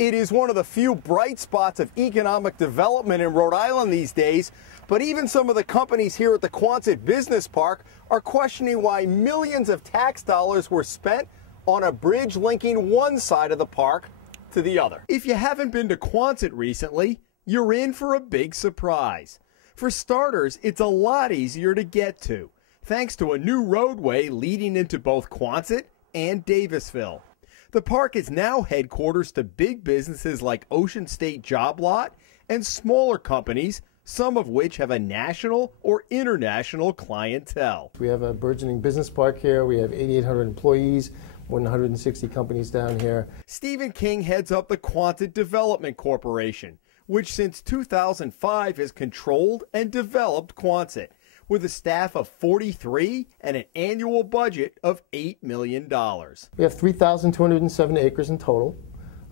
It is one of the few bright spots of economic development in Rhode Island these days, but even some of the companies here at the Quonset Business Park are questioning why millions of tax dollars were spent on a bridge linking one side of the park to the other. If you haven't been to Quonset recently, you're in for a big surprise. For starters, it's a lot easier to get to, thanks to a new roadway leading into both Quonset and Davisville. The park is now headquarters to big businesses like Ocean State Job Lot and smaller companies, some of which have a national or international clientele. We have a burgeoning business park here. We have 8,800 employees, more than 160 companies down here. Stephen King heads up the Quonset Development Corporation, which since 2005 has controlled and developed Quonset, with a staff of 43 and an annual budget of $8 million. We have 3,207 acres in total,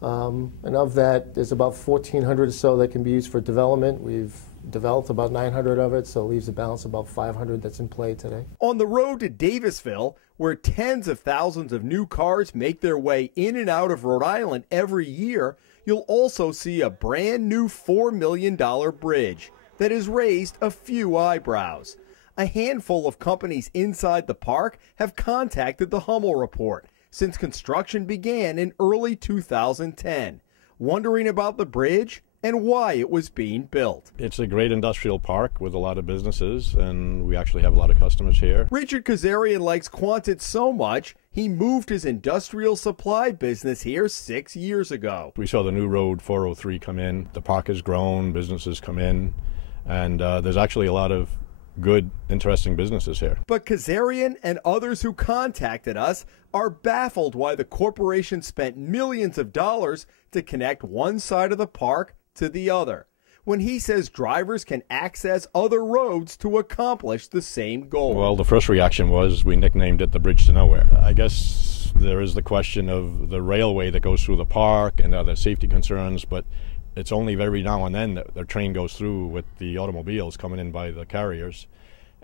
and of that, there's about 1,400 or so that can be used for development. We've developed about 900 of it, so it leaves a balance of about 500 that's in play today. On the road to Davisville, where tens of thousands of new cars make their way in and out of Rhode Island every year, you'll also see a brand new $4 million bridge that has raised a few eyebrows. A handful of companies inside the park have contacted the Hummel Report since construction began in early 2010, wondering about the bridge and why it was being built. It's a great industrial park with a lot of businesses, and we actually have a lot of customers here. Richard Kazarian likes Quonset so much, he moved his industrial supply business here 6 years ago. We saw the new road 403 come in. The park has grown, businesses come in, and there's actually a lot of good, interesting businesses here. But Kazarian and others who contacted us are baffled why the corporation spent millions of dollars to connect one side of the park to the other, when he says drivers can access other roads to accomplish the same goal. Well, the first reaction was we nicknamed it the Bridge to Nowhere. I guess there is the question of the railway that goes through the park and other safety concerns, but it's only every now and then that the train goes through with the automobiles coming in by the carriers.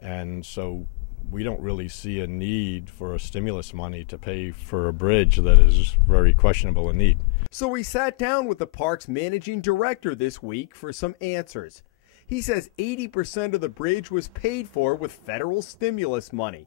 And so we don't really see a need for stimulus money to pay for a bridge that is very questionable in need. So we sat down with the park's managing director this week for some answers. He says 80% of the bridge was paid for with federal stimulus money.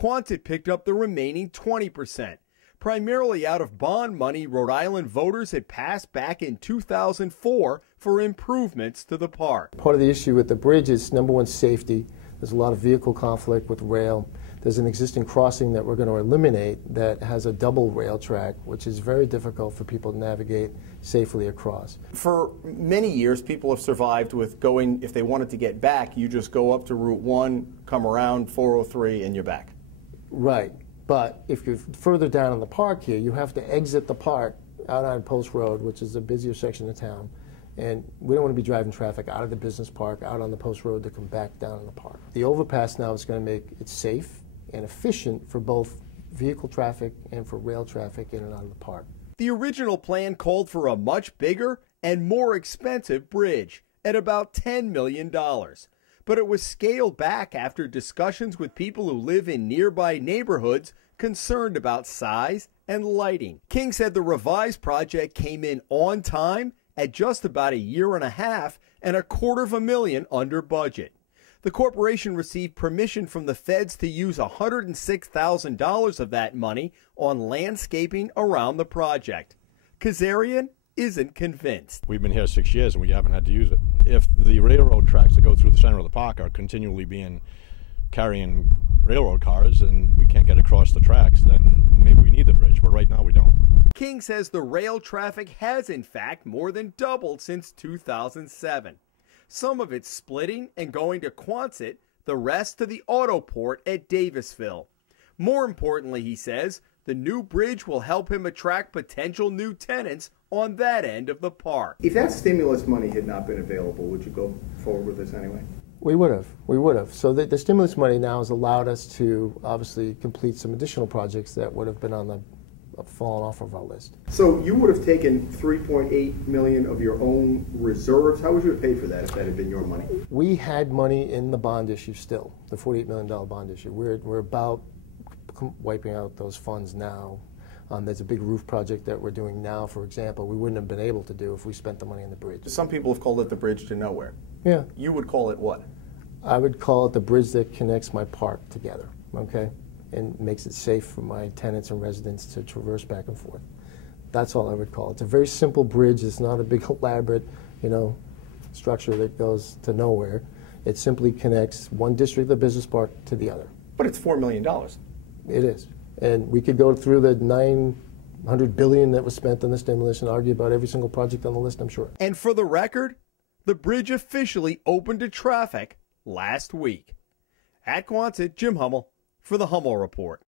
Quonset picked up the remaining 20%. Primarily out of bond money Rhode Island voters had passed back in 2004 for improvements to the park. Part of the issue with the bridge is, number one, safety. There's a lot of vehicle conflict with rail. There's an existing crossing that we're going to eliminate that has a double rail track, which is very difficult for people to navigate safely across. For many years, people have survived with going, if they wanted to get back, you just go up to Route 1, come around 403, and you're back. Right. But if you're further down in the park here, you have to exit the park out on Post Road, which is a busier section of town. And we don't want to be driving traffic out of the business park, out on the Post Road to come back down in the park. The overpass now is going to make it safe and efficient for both vehicle traffic and for rail traffic in and out of the park. The original plan called for a much bigger and more expensive bridge at about $10 million. But it was scaled back after discussions with people who live in nearby neighborhoods concerned about size and lighting. King said the revised project came in on time at just about 1.5 years and $250,000 under budget. The corporation received permission from the feds to use $106,000 of that money on landscaping around the project. Kazarian isn't convinced. We've been here 6 years and we haven't had to use it. If the railroad tracks that go through the center of the park are continually carrying railroad cars and we can't get across the tracks, then maybe we need the bridge, but right now we don't. King says the rail traffic has in fact more than doubled since 2007. Some of it splitting and going to Quonset, the rest to the Autoport at Davisville. More importantly, he says, the new bridge will help him attract potential new tenants on that end of the park. If that stimulus money had not been available, would you go forward with this anyway? We would have. We would have. So the stimulus money now has allowed us to obviously complete some additional projects that would have been on the fallen off of our list. So you would have taken $3.8 million of your own reserves. How would you have paid for that if that had been your money? We had money in the bond issue still, the $48 million bond issue. We're about wiping out those funds now. There's a big roof project that we're doing now, for example, we wouldn't have been able to do if we spent the money on the bridge. Some people have called it the bridge to nowhere. Yeah. You would call it what? I would call it the bridge that connects my park together, okay? And makes it safe for my tenants and residents to traverse back and forth. That's all I would call it. It's a very simple bridge. It's not a big elaborate, structure that goes to nowhere. It simply connects one district of the business park to the other. But it's $4 million. It is. And we could go through the $900 billion that was spent on the stimulus and argue about every single project on the list, I'm sure. And for the record, the bridge officially opened to traffic last week. At Quonset, Jim Hummel for the Hummel Report.